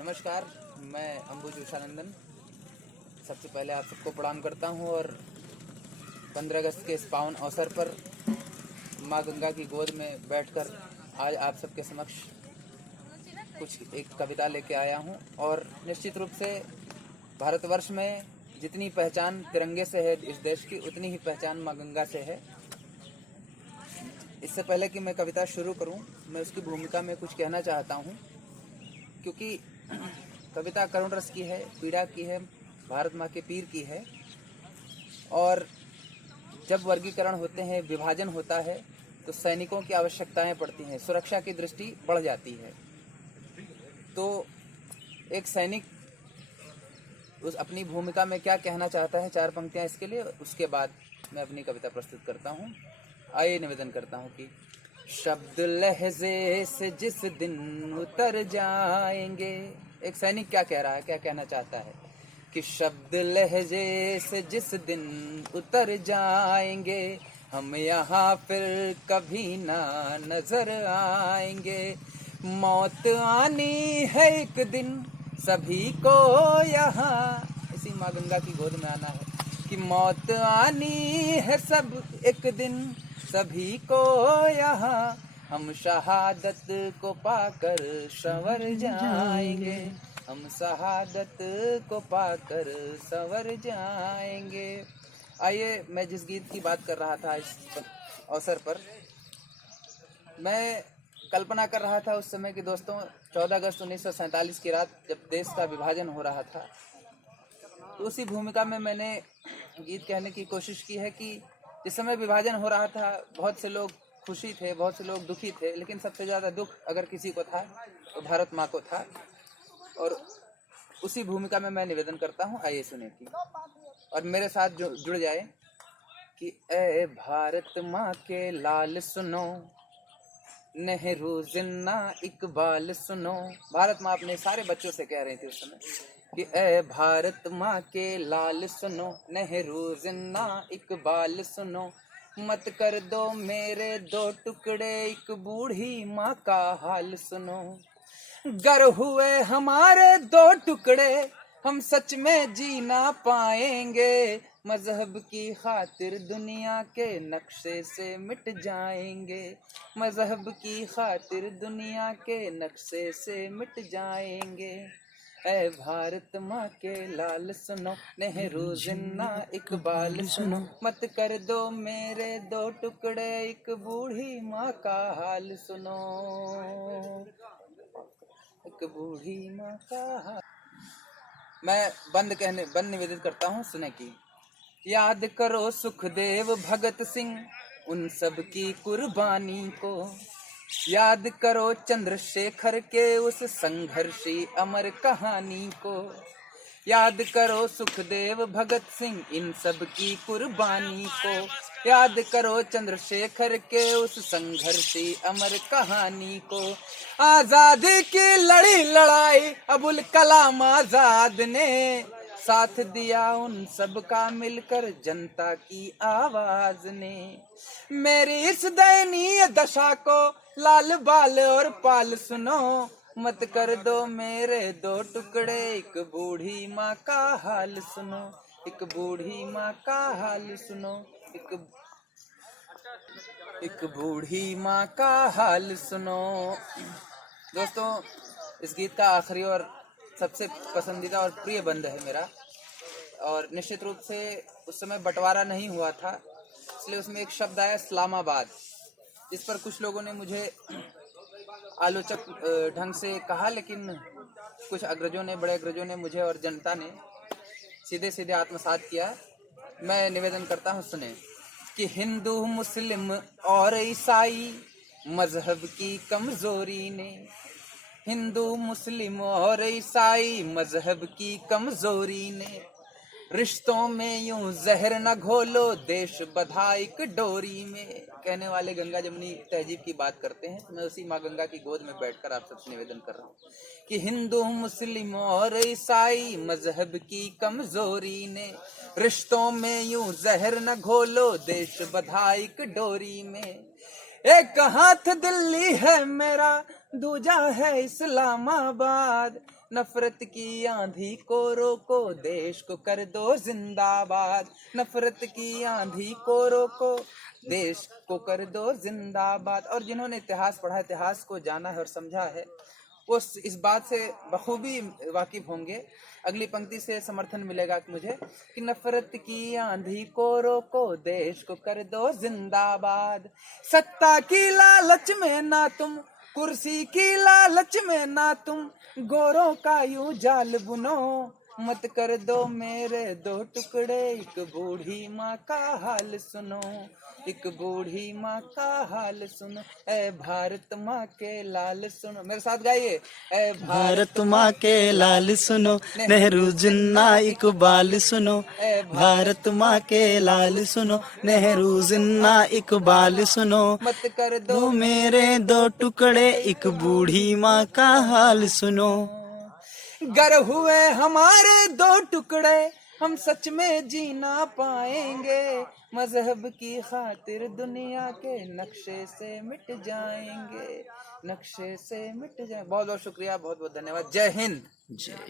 नमस्कार, मैं अंबुज उषानंदन सबसे पहले आप सबको प्रणाम करता हूं और 15 अगस्त के इस पावन अवसर पर माँ गंगा की गोद में बैठकर आज आप सबके समक्ष एक कविता लेके आया हूं। और निश्चित रूप से भारतवर्ष में जितनी पहचान तिरंगे से है इस देश की, उतनी ही पहचान माँ गंगा से है। इससे पहले कि मैं कविता शुरू करूं, मैं उसकी भूमिका में कुछ कहना चाहता हूं, क्योंकि कविता करुण रस की है, पीड़ा की है, भारत माँ के पीर की है। और जब वर्गीकरण होते हैं, विभाजन होता है, तो सैनिकों की आवश्यकताएं पड़ती हैं, सुरक्षा की दृष्टि बढ़ जाती है। तो एक सैनिक उस अपनी भूमिका में क्या कहना चाहता है, 4 पंक्तियां इसके लिए, उसके बाद मैं अपनी कविता प्रस्तुत करता हूँ। आइए निवेदन करता हूँ कि शब्द लहजे से जिस दिन उतर जाएंगे। एक सैनिक क्या कह रहा है, क्या कहना चाहता है कि शब्द लहजे से जिस दिन उतर जाएंगे, हम यहाँ फिर कभी ना नजर आएंगे। मौत आनी है एक दिन सभी को यहाँ, इसी माँ गंगा की गोद में आना है कि मौत आनी है सब एक दिन सभी को यहाँ, हम शहादत को पाकर संवर जाएंगे, हम शहादत को पाकर संवर जाएंगे। आइए, मैं जिस गीत की बात कर रहा था इस अवसर पर, मैं कल्पना कर रहा था उस समय कि दोस्तों 14 अगस्त 1947 की रात जब देश का विभाजन हो रहा था, तो उसी भूमिका में मैंने गीत कहने की कोशिश की है कि जिस समय विभाजन हो रहा था, बहुत से लोग खुशी थे, बहुत से लोग दुखी थे, लेकिन सबसे ज़्यादा दुख अगर किसी को था तो भारत माँ को था। और उसी भूमिका में मैं निवेदन करता हूँ, आइए सुने की, और मेरे साथ जो जुड़ जाए कि ए भारत माँ के लाल सुनो, नेहरू जिन्ना इकबाल सुनो। भारत माँ अपने सारे बच्चों से कह रही थी उस समय कि ए भारत माँ के लाल सुनो, नेहरू जिन्ना इकबाल सुनो, मत कर दो मेरे 2 टुकड़े, एक बूढ़ी माँ का हाल सुनो। गर हुए हमारे 2 टुकड़े, हम सच में जी ना पाएंगे, मजहब की खातिर दुनिया के नक्शे से मिट जाएंगे, मजहब की खातिर दुनिया के नक्शे से मिट जाएंगे। ऐ भारत माँ के लाल सुनो, नेहरू जिन्ना इकबाल सुनो, मत कर दो मेरे 2 टुकड़े, एक बूढ़ी माँ का हाल सुनो, एक बूढ़ी माँ का हाल। मैं बंद निवेदित करता हूँ, सुने की। याद करो सुखदेव भगत सिंह, उन सब की कुर्बानी को, याद करो चंद्रशेखर के उस संघर्षी अमर कहानी को, याद करो सुखदेव भगत सिंह इन सब की कुर्बानी को, याद करो चंद्रशेखर के उस संघर्षी अमर कहानी को। आजादी की लड़ी लड़ाई अबुल कलाम आजाद ने, साथ दिया उन सब का मिलकर जनता की आवाज ने। मेरी इस दयनीय दशा को लाल बाल और पाल सुनो, मत कर दो मेरे 2 टुकड़े, एक बूढ़ी माँ का हाल सुनो, एक बूढ़ी माँ का हाल सुनो, एक बूढ़ी माँ का हाल सुनो। दोस्तों, इस गीत का आखिरी और सबसे पसंदीदा और प्रिय बंद है मेरा, और निश्चित रूप से उस समय बंटवारा नहीं हुआ था, इसलिए उसमें एक शब्द आया इस्लामाबाद, जिस पर कुछ लोगों ने मुझे आलोचक ढंग से कहा, लेकिन कुछ अग्रजों ने, बड़े अग्रजों ने मुझे और जनता ने सीधे सीधे आत्मसात किया। मैं निवेदन करता हूँ, सुने कि हिंदू मुस्लिम और ईसाई मजहब की कमजोरी ने, हिंदू मुस्लिम और ईसाई मजहब की कमजोरी ने, रिश्तों में यूं जहर न घोलो, देश बधा एक डोरी में। कहने वाले गंगा जमुनी तहजीब की बात करते हैं, तो मैं उसी माँ गंगा की गोद में बैठकर आप सबसे निवेदन कर रहा हूँ कि हिंदू मुस्लिम और ईसाई मजहब की कमजोरी ने, रिश्तों में यूं जहर न घोलो, देश बधा एक डोरी में। एक हाथ दिल्ली है मेरा, दूजा है इस्लामाबाद। नफरत की आंधी को रोको, देश को कर दो जिंदाबाद। नफरत की आंधी को रोको, देश को कर दो जिंदाबाद। और जिन्होंने इतिहास पढ़ा, इतिहास को जाना है और समझा है, वो इस बात से बखूबी वाकिफ होंगे। अगली पंक्ति से समर्थन मिलेगा मुझे कि नफरत की आंधी को रोको, देश को कर दो जिंदाबाद। सत्ता की लालच में ना तुम, कुर्सी की लालच में ना तुम, गोरों का यूं जाल बुनो। मत कर दो मेरे दो टुकड़े, एक बूढ़ी माँ का हाल सुनो। एक बूढ़ी माँ का हाल सुनो, ए भारत माँ के लाल सुनो। मेरे साथ गाइए, ए भारत माँ के लाल सुनो, नेहरू जिन्ना इकबाल सुनो। भारत माँ के लाल सुनो, नेहरू जिन्ना इकबाल सुनो। मत कर दो दो मेरे दो टुकड़े, एक बूढ़ी माँ का हाल सुनो। गर हुए हमारे दो टुकड़े, हम सच में जीना पाएंगे। मजहब की खातिर दुनिया के नक्शे से मिट जाएंगे, नक्शे से मिट जाए। बहुत बहुत शुक्रिया, बहुत बहुत धन्यवाद। जय हिंद। जय